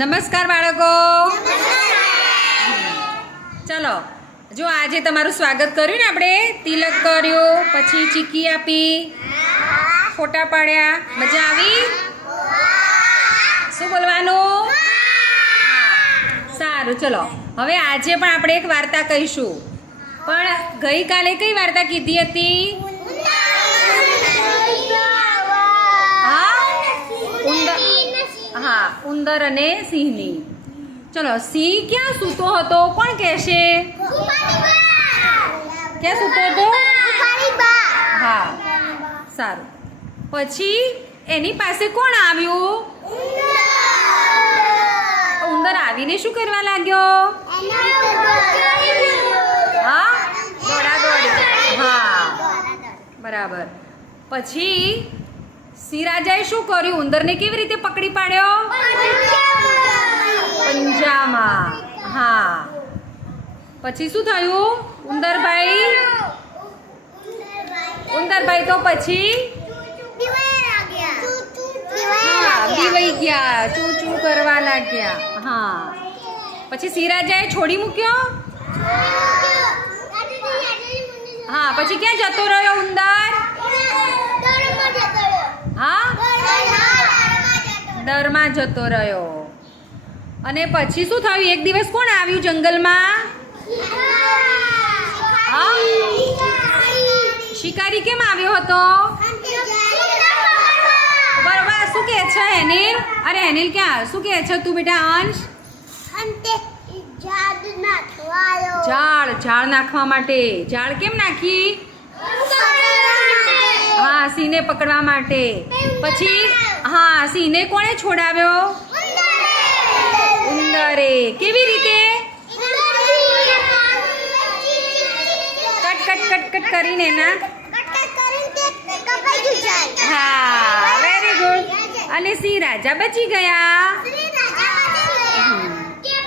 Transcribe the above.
નમસ્કાર બાળકો. ચલો જો આજે તમારું સ્વાગત કર્યું ને, આપણે તિલક કર્યું, પછી ચીકી આપી, ફોટા પાડ્યા, મજા આવી? શું બોલવાનું? સારું, ચલો હવે આજે પણ આપણે એક વાર્તા કહીશું. પણ ગઈકાલે કઈ વાર્તા કીધી હતી? હા, ઉંદર અને સિંહની. ચલો, સિંહ ક્યાં સૂતો હતો? કોણ કહેશે? ક્યાં સૂતો હતો? હા, સારું. પછી એની પાસે કોણ આવ્યું? ઉંદર આવીને શું કરવા લાગ્યો? હા, દોડાદોડી. હા, બરાબર. પછી સિંહ રાજાએ શું કર્યું? ઉંદરને કેવી રીતે પકડી પાડ્યો? પંજામાં. હા, પછી શું થયું? ઉંદરભાઈ તો પછી બીવાઈ ગયા, ચૂ ચૂ કરવા લાગ્યા. હા, પછી સિંહ રાજાએ છોડી મૂક્યો. હા, પછી ક્યાં જતો રહ્યો ઉંદર? હા, દરમાં જતો રહ્યો. અને પછી શું થયું? એક દિવસ કોણ આવ્યું જંગલમાં? હા, શિકારી કેમ આવ્યો હતો? બરાબર. શું કહે છે હેનિલ? અરે હેનિલ, ક્યાં શું કહે છે તું બેટા? અંશ, ઝાડ નાખવા માટે. ઝાડ કેમ નાખી? હા, સિંહને પકડવા માટે. પછી હા, સિંહને કોણે છોડાવ્યો? ઉંદરે. કેવી રીતે? કટ કરીને ના. હા, વેરી ગુડ. અને સિંહ રાજા બચી ગયા.